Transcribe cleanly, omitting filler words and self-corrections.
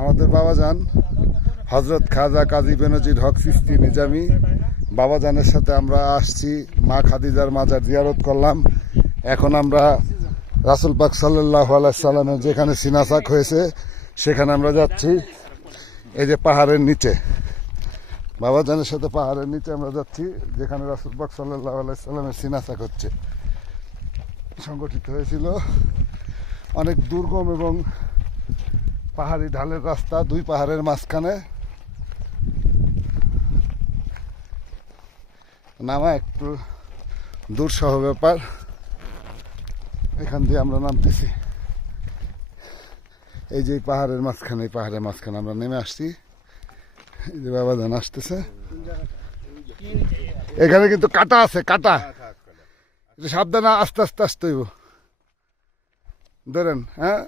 আমাদের বাবাজান হজরত খাজা কাজী বেনজির হক চিশতি নিজামী বাবাজানের সাথে আমরা আসছি। মা খাদিজার মাজার জিয়ারত করলাম। এখন আমরা রাসূল পাক সাল্লাল্লাহু আলাইহি সাল্লামের যেখানে সিনাসাক হয়েছে সেখানে আমরা যাচ্ছি। এই যে পাহাড়ের নিচে, বাবাজানের সাথে পাহাড়ের নিচে আমরা যাচ্ছি, যেখানে রাসূল পাক সাল্লাল্লাহু আলাইহি সাল্লামের সিনাসাক হচ্ছে, সংগঠিত হয়েছিল। অনেক দুর্গম এবং পাহাড়ি ঢালের রাস্তা, দুই পাহাড়ের মাঝখানে নামা একটু দুঃসহ ব্যাপার। এখান দিয়ে আমরা নামতেছি। এই যে পাহাড়ের মাঝখানে, এই পাহাড়ের মাঝখানে আমরা নেমে আসছি। এই যে বাবাজান আসতেছে। এখানে কিন্তু কাটা আছে, কাটা, সাবধানে আস্তে আস্তে আসতে হইব। ধরেন, হ্যাঁ।